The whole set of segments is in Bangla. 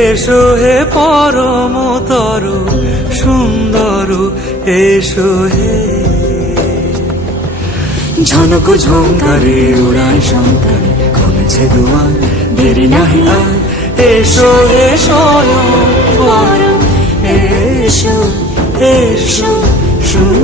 এসো হে পরম তর সুন্দর এসো হে। ঝনক ঝঙ্কারে উড়াই শঙ্কারে খুলেছে দুয়ার দেরি নাহি আর। এসো পরম এসো এসো সুন্দর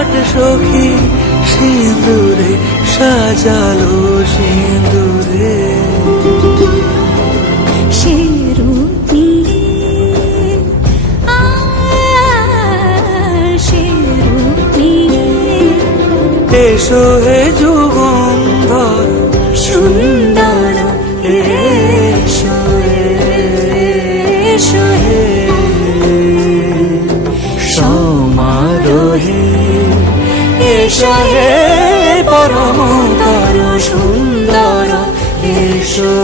লোলাট সখী সিঁদুরে সাজালো সিঁদুরে এসো হে যুগন্ধর সুন্দর এসো এসো হে সমারোহে এসো হে পরম তর সুন্দর এসো।